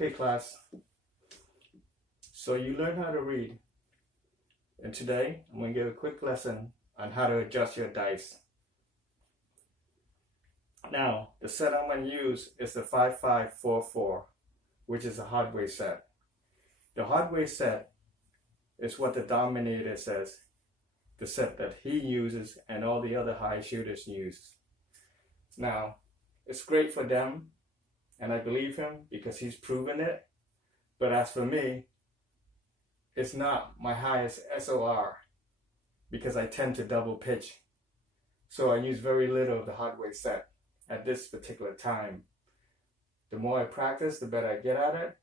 Okay, class. So you learn how to read. And today, I'm going to give a quick lesson on how to adjust your dice. Now, the set I'm going to use is the 5544, which is a hardware set. The hardware set is what the Dominator says, the set that he uses and all the other high shooters use. Now, it's great for them, and I believe him because he's proven it. But as for me, it's not my highest SOR because I tend to double pitch. So I use very little of the hardware set at this particular time. The more I practice, the better I get at it.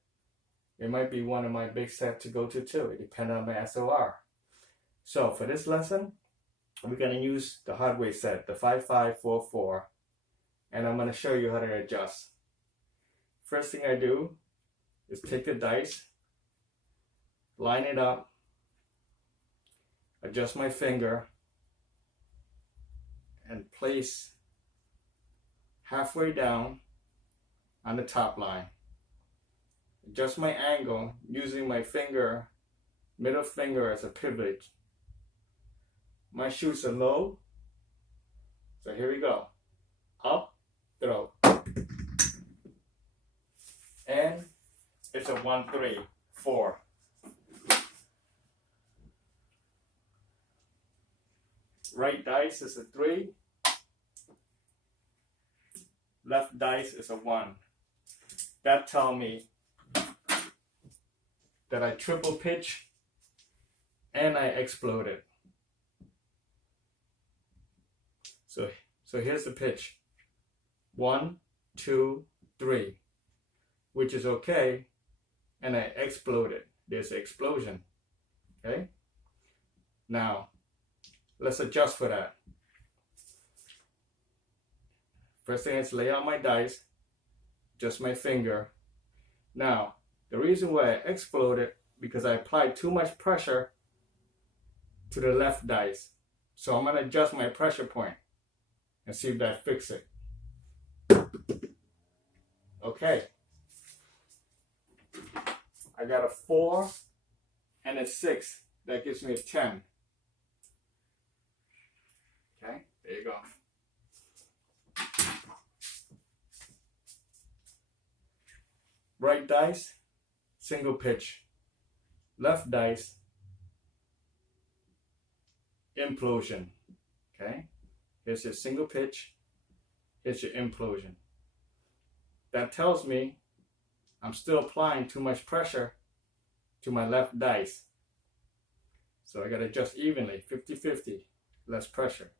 It might be one of my big sets to go to too. It depends on my SOR. So for this lesson, we're going to use the hardware set, the 5544, and I'm going to show you how to adjust. First thing I do is take the dice, line it up, adjust my finger, and place halfway down on the top line. Adjust my angle using my finger, middle finger as a pivot. My shoots are low, so here we go. Up, throw. And it's a 1, 3, 4. Right dice is a 3. Left dice is a 1. That tells me that I triple pitch and I exploded. So here's the pitch. 1, 2, 3, which is okay, and I exploded. There's an explosion. Okay? Now, let's adjust for that. First thing is lay out my dice, just my finger. Now, the reason why I exploded because I applied too much pressure to the left dice. So I'm going to adjust my pressure point and see if that fixes it. Okay. I got a 4 and a 6. That gives me a 10. Okay, there you go. Right dice, single pitch. Left dice, implosion. Okay, here's your single pitch, here's your implosion. That tells me I'm still applying too much pressure to my left dice. So I got to adjust evenly, 50-50, less pressure.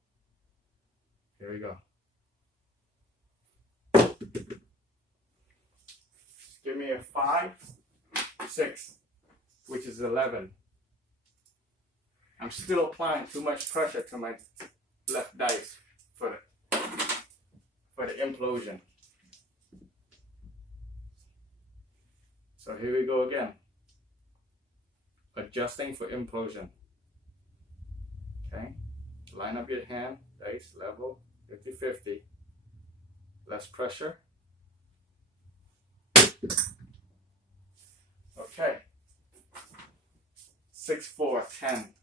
Here we go. Give me a 5, 6, which is 11. I'm still applying too much pressure to my left dice for the implosion. So here we go again. Adjusting for implosion. Okay, line up your hand, dice level, 50-50. Less pressure. Okay. 6, 4, 10.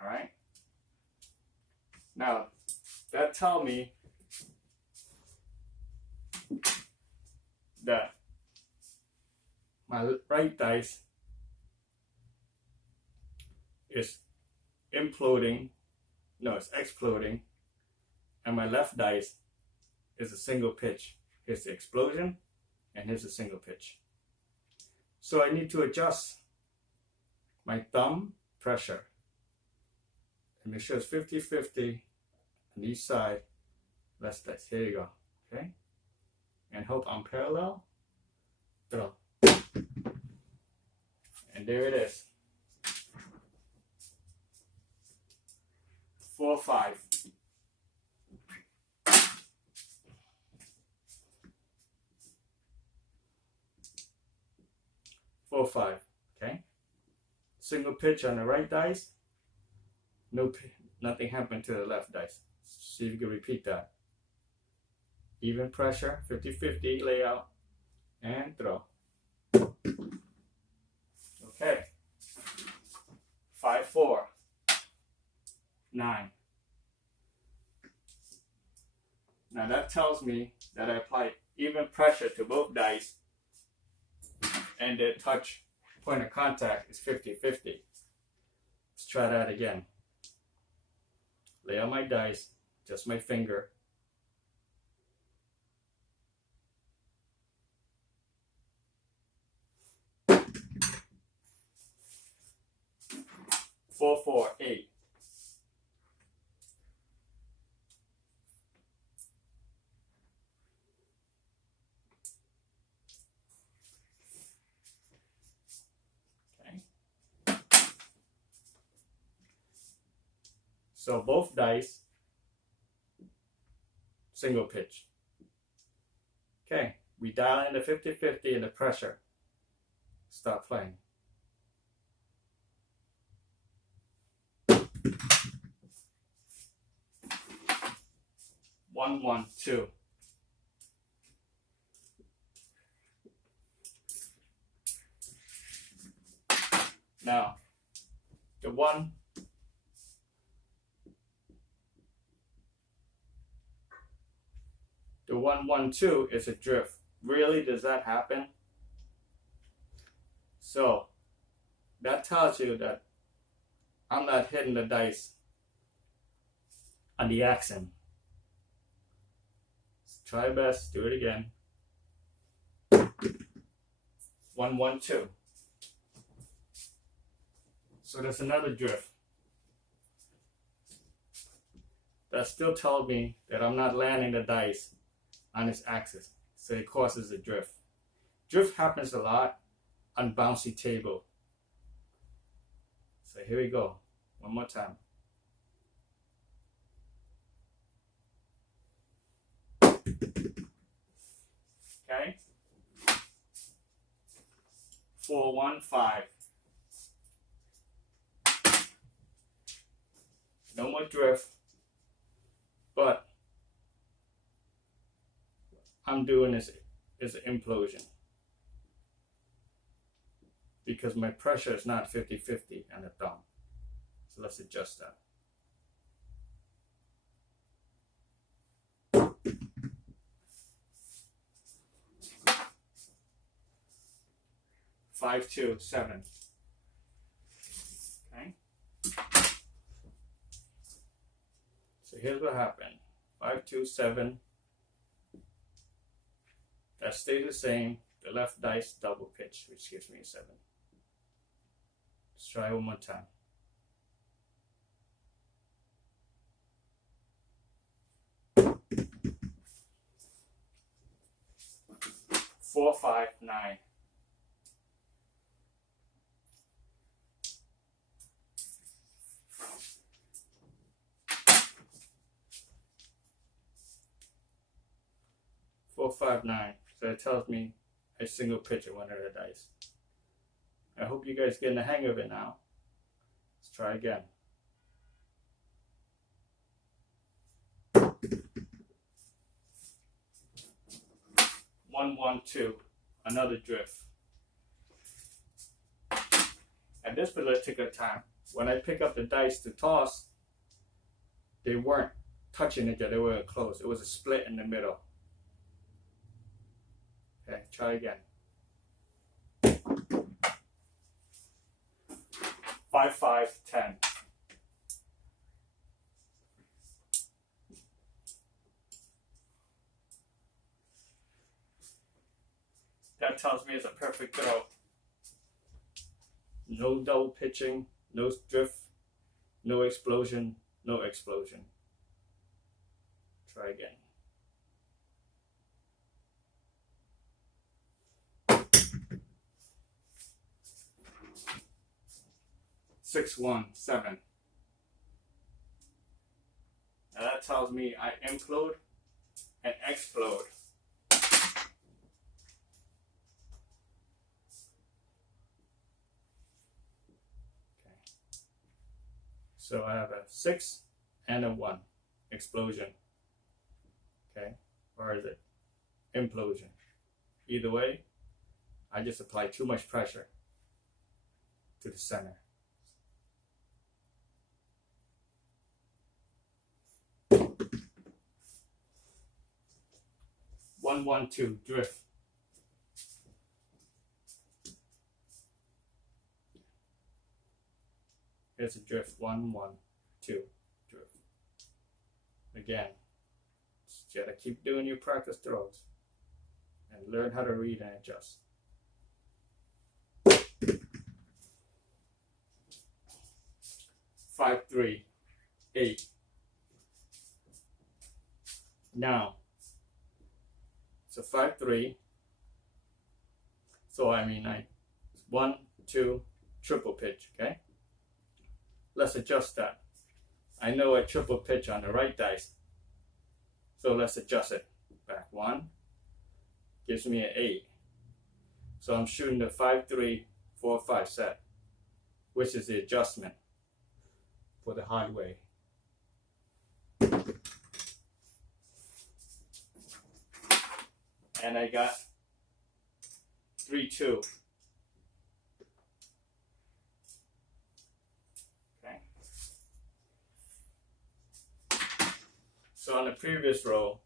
All right. Now, that tells me that my right dice is imploding, no, it's exploding, and my left dice is a single pitch. Here's the explosion, and here's a single pitch. So I need to adjust my thumb pressure and make sure it's 50-50 on each side. Less dice. Here you go. Okay? And hope I'm parallel. Throw. And there it is. 4, 5. Four, 5. Okay. Single pitch on the right dice. Nothing happened to the left dice. See if you can repeat that. Even pressure, 50-50 layout, and throw. Okay. 5, 4, 9. Now that tells me that I applied even pressure to both dice and their touch point of contact is 50-50. Let's try that again. Lay on my dice, just my finger. Four, 4, 8. So both dice, single pitch. Okay, we dial in the 50-50 and the pressure. Start playing. One, 1, 2. Now, the 1, the 1, 1, 2 is a drift. Really, does that happen? So that tells you that I'm not hitting the dice on the accent. Try best, do it again. 1, 1, 2. So there's another drift. That still tells me that I'm not landing the dice on its axis. So it causes a drift. Drift happens a lot on bouncy table. So here we go. One more time. Okay. 4, 1, 5. No more drift, but I'm doing this as an implosion because my pressure is not 50-50 on the thumb. So let's adjust that. Five, 2, 7. Okay. So here's what happened. 5, 2, 7. That stays the same. The left dice double pitch, which gives me a 7. Let's try one more time. Four, 5, 9. Four, 5, 9. So it tells me a single pitch of one of the dice. I hope you guys getting the hang of it now. Let's try again. One, 1, 2. Another drift. At this particular time, when I pick up the dice to toss, they weren't touching each other, they were close. It was a split in the middle. Okay, try again. 5, 5, 10. That tells me it's a perfect throw. No double pitching, no drift, no explosion, no explosion. Try again. 6, 1, 7. Now that tells me I implode and explode. So I have a 6 and a 1 explosion. Okay, or is it implosion? Either way, I just apply too much pressure to the center. One, 1, 2, drift. Here's a drift. 1, 1, 2, drift. Again, you gotta keep doing your practice throws and learn how to read and adjust. 5, 3, 8. Now, so 5, 3. So I mean, 1, 2, triple pitch. Okay. Let's adjust that. I know a triple pitch on the right dice, so let's adjust it. Back 1 gives me an 8. So I'm shooting the 5, 3, 4, 5 set, which is the adjustment for the hard way. And I got 3, 2. Okay. So on the previous row,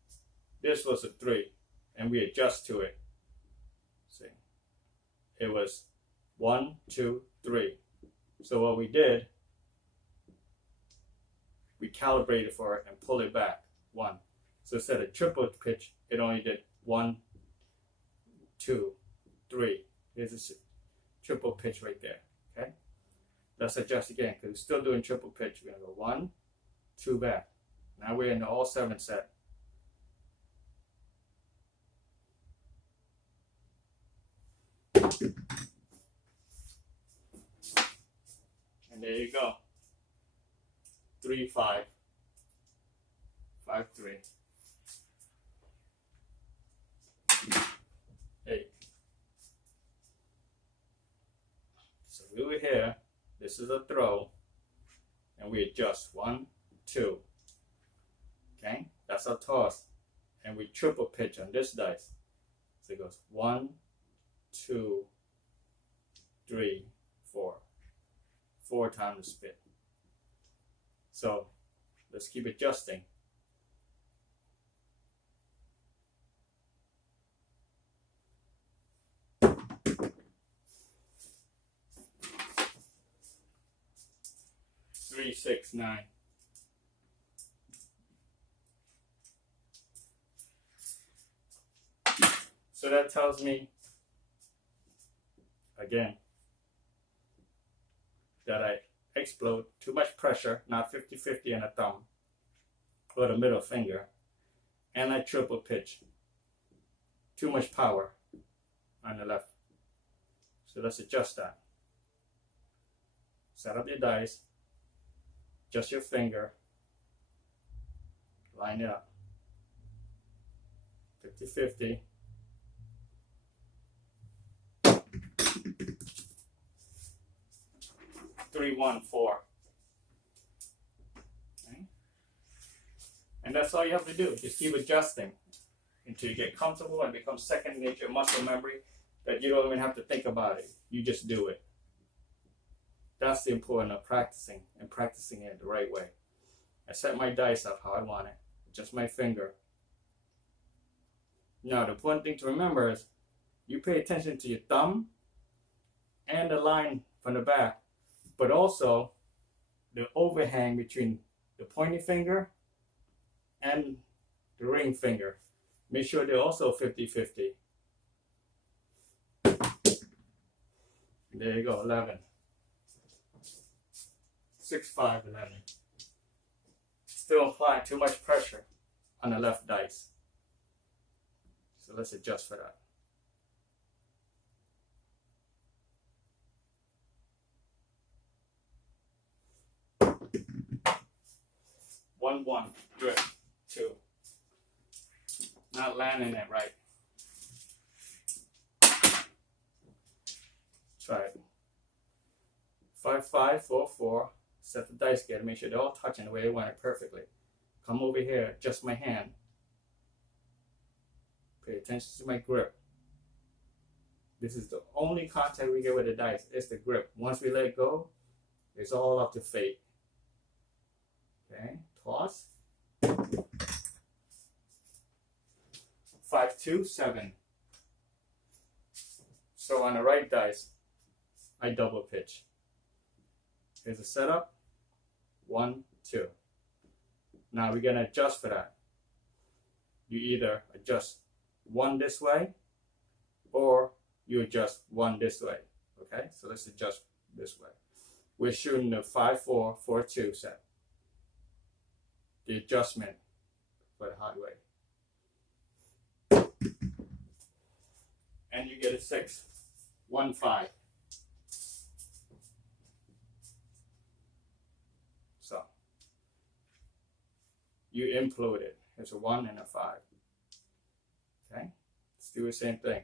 this was a 3, and we adjust to it. See, it was 1, 2, 3. So what we did, we calibrated for it and pulled it back 1. So instead of triple pitch, it only did 1, 2, 3. Here's a triple pitch right there. Okay. Let's adjust again because we're still doing triple pitch. We're gonna go 1, 2 back. Now we're in the all 7 set. And there you go. 3, 5, 5, 3, 8. So we were here. This is a throw, and we adjust 1, 2. Okay, that's our toss, and we triple pitch on this dice. So it goes 1, 2, 3, 4. 4 times the spin. So let's keep adjusting. Three, 6, 9. So that tells me, again, that I explode too much pressure, not 50-50 on a thumb or the middle finger, and I triple pitch. Too much power on the left. So let's adjust that. Set up your dice, adjust your finger, line it up. 50-50. Three, 1, 4. Okay. And that's all you have to do. Just keep adjusting until you get comfortable and become second nature muscle memory that you don't even have to think about it. You just do it. That's the importance of practicing and practicing it the right way. I set my dice up how I want it. Just my finger. Now the important thing to remember is you pay attention to your thumb and the line from the back, but also the overhang between the pointy finger and the ring finger. Make sure they're also 50-50. There you go, 11. 6, 5, 11. Still applying too much pressure on the left dice. So let's adjust for that. 1, 1, drift, 2. Not landing it right. Try it. 5, 5, 4, 4. Set the dice again. Make sure they're all touching the way they want it perfectly. Come over here, adjust my hand. Pay attention to my grip. This is the only contact we get with the dice, is the grip. Once we let go, it's all up to fate. Okay, toss. 5, 2, 7. So on the right dice, I double pitch. Here's a setup. 1, 2. Now we're going to adjust for that. You either adjust one this way or you adjust one this way. Okay, so let's adjust this way. We're shooting the 5, 4, 4, 2 set. The adjustment for the hard way. And you get a 6, 1, 5. So you implode it. It's a 1 and a 5. Okay, let's do the same thing.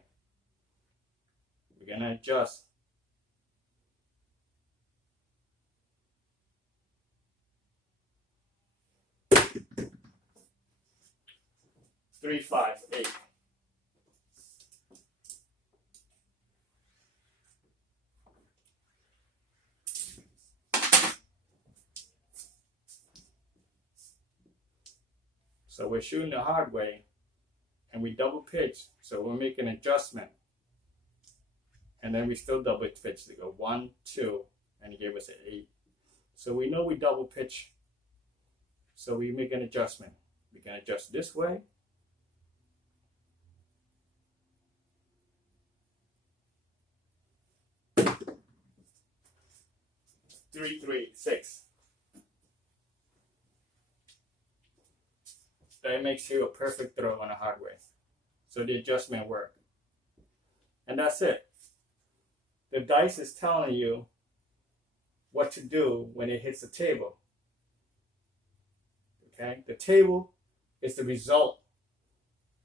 We're gonna adjust. Three, 5, 8. So we're shooting the hard way and we double pitch. So we're making an adjustment. And then we still double pitch to go 1, 2, and he gave us an 8. So we know we double pitch. So we make an adjustment. We can adjust this way. Three, 3, 6. That makes you a perfect throw on a hard way. So the adjustment worked. And that's it. The dice is telling you what to do when it hits the table. Okay? The table is the result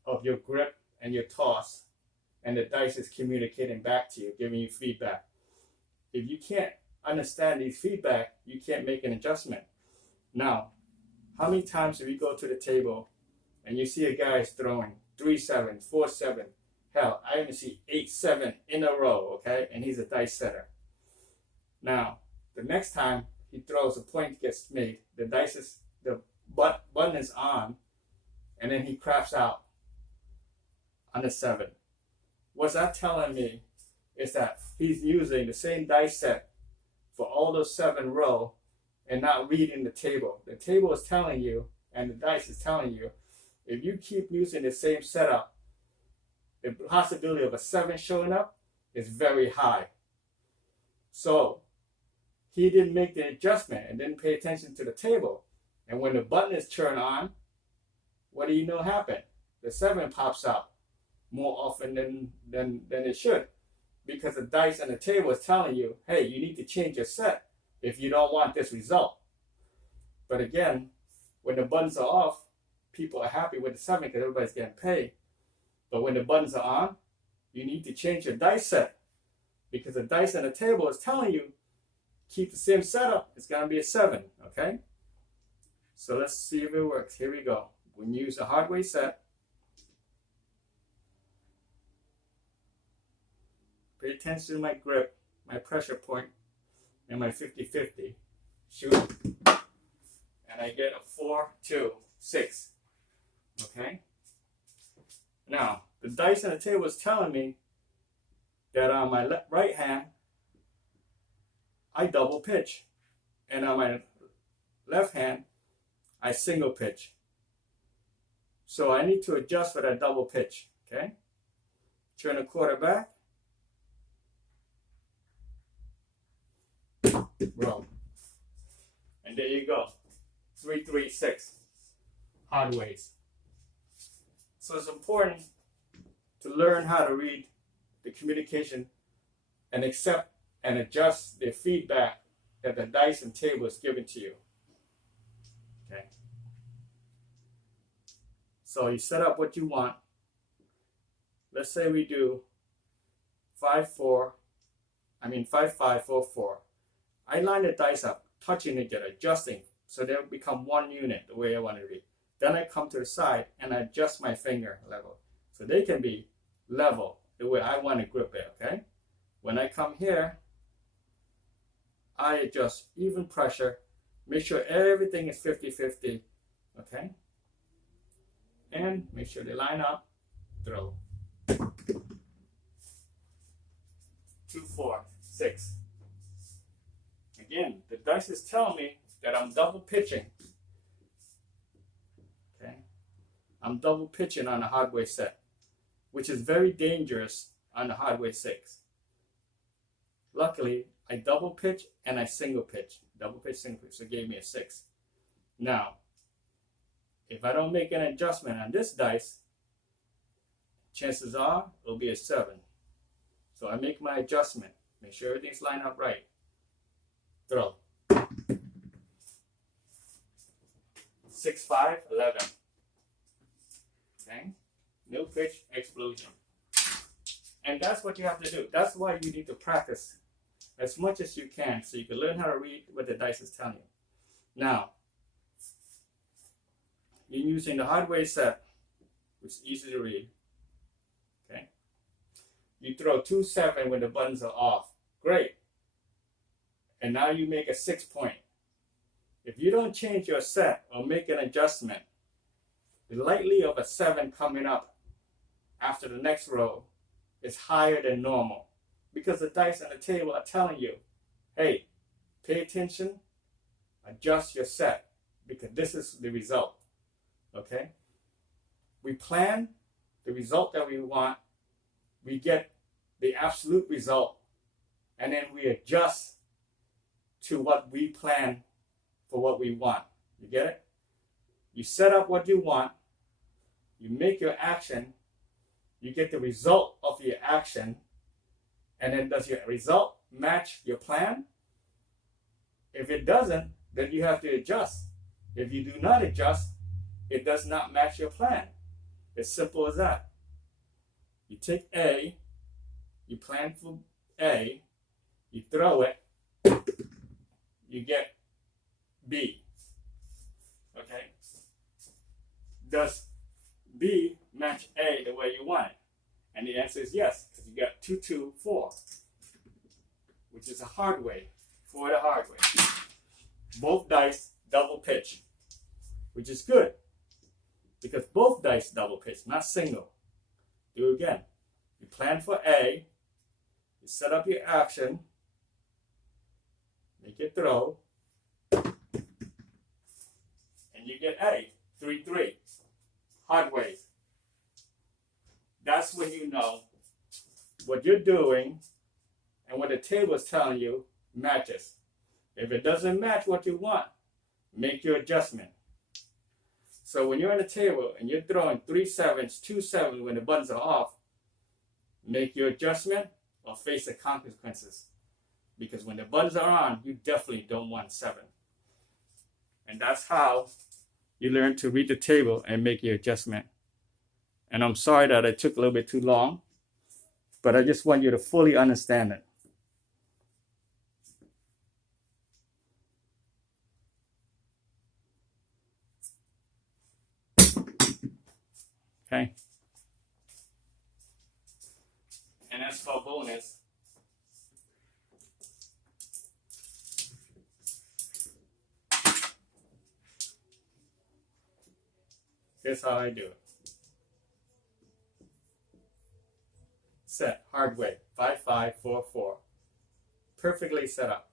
of your grip and your toss, and the dice is communicating back to you, giving you feedback. If you can't understand these feedback, you can't make an adjustment. Now, how many times do we go to the table and you see a guy is throwing 3, 7, 4, 7? Hell, I even see 8, 7 in a row, okay? And he's a dice setter. Now, the next time he throws, a point gets made, the dice is, the button is on, and then he crafts out on the 7. What's that telling me is that he's using the same dice set for all those 7 rows and not reading the table. The table is telling you, and the dice is telling you, if you keep using the same setup, the possibility of a 7 showing up is very high. So he didn't make the adjustment and didn't pay attention to the table. And when the button is turned on, what do you know happened? The 7 pops out more often than it should, because the dice on the table is telling you, hey, you need to change your set if you don't want this result. But again, when the buttons are off, people are happy with the 7 because everybody's getting paid. But when the buttons are on, you need to change your dice set, because the dice on the table is telling you, keep the same setup, it's going to be a 7, okay? So let's see if it works. Here we go. When you use a hard way set, pay attention to my grip, my pressure point, and my 50-50. Shoot. And I get a 4, 2, 6. Okay? Now, the dice on the table is telling me that on my right hand, I double pitch. And on my left hand, I single pitch. So I need to adjust for that double pitch. Okay? Turn the quarter back. Roll. And there you go. 3, 3, 6. Hard ways. So it's important to learn how to read the communication and accept and adjust the feedback that the dice and table is giving to you. Okay. So you set up what you want. Let's say we do 5, 5, 4, 4. I line the dice up, touching together, adjusting, so they'll become one unit the way I want it to be. Then I come to the side and I adjust my finger level. So they can be level the way I want to grip it, okay? When I come here, I adjust even pressure, make sure everything is 50-50, okay? And make sure they line up, throw. 2, 4, 6. Again, the dice is telling me that I'm double pitching. Okay? I'm double pitching on a hardware set, which is very dangerous on the hardware 6. Luckily, I double pitch and I single pitch. Double pitch, single pitch, so it gave me a 6. Now, if I don't make an adjustment on this dice, chances are it'll be a 7. So I make my adjustment. Make sure everything's lined up right. Throw. 6, 5, 11. Okay? No pitch, explosion. And that's what you have to do. That's why you need to practice as much as you can so you can learn how to read what the dice is telling you. Now, you're using the hardware set, which is easy to read. Okay? You throw 2, 7 when the buttons are off. Great. And now you make a 6 point. If you don't change your set or make an adjustment, the likelihood of a 7 coming up after the next row is higher than normal because the dice on the table are telling you, hey, pay attention, adjust your set because this is the result. Okay? We plan the result that we want, we get the absolute result, and then we adjust to what we plan for what we want. You get it? You set up what you want, you make your action, you get the result of your action, and then does your result match your plan? If it doesn't, then you have to adjust. If you do not adjust, it does not match your plan. It's simple as that. You take A, you plan for A, you throw it, you get B. Okay? Does B match A the way you want it? And the answer is yes, because you got 2, 2, 4, which is a hard way, for the hard way. Both dice double pitch, which is good, because both dice double pitch, not single. Do it again. You plan for A, you set up your action, make your throw, and you get A, 3, 3. Hard way. That's when you know what you're doing and what the table is telling you matches. If it doesn't match what you want, make your adjustment. So when you're on the table and you're throwing 3 7s, 2 7s when the buttons are off, make your adjustment or face the consequences. Because when the buttons are on, you definitely don't want 7. And that's how you learn to read the table and make your adjustment. And I'm sorry that it took a little bit too long, but I just want you to fully understand it. Okay? And as for bonus, here's how I do it. Set, hard way, 5, 5, 4, 4. Perfectly set up.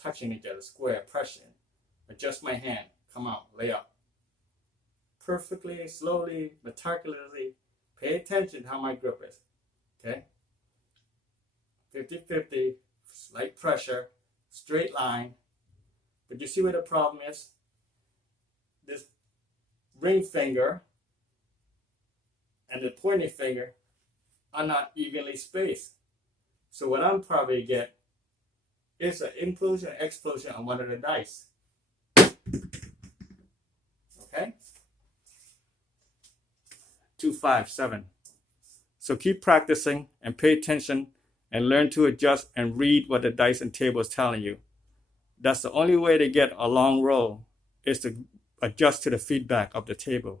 Touching each other, square, pressing. Adjust my hand, come out, lay up. Perfectly, slowly, meticulously. Pay attention to how my grip is. Okay? 50-50, slight pressure, straight line. But you see what the problem is? This ring finger and the pointing finger are not evenly spaced. So what I'm probably get is an implosion, explosion on one of the dice. Okay? 2, 5, 7. So keep practicing and pay attention and learn to adjust and read what the dice and table is telling you. That's the only way to get a long roll, is to adjust to the feedback of the table.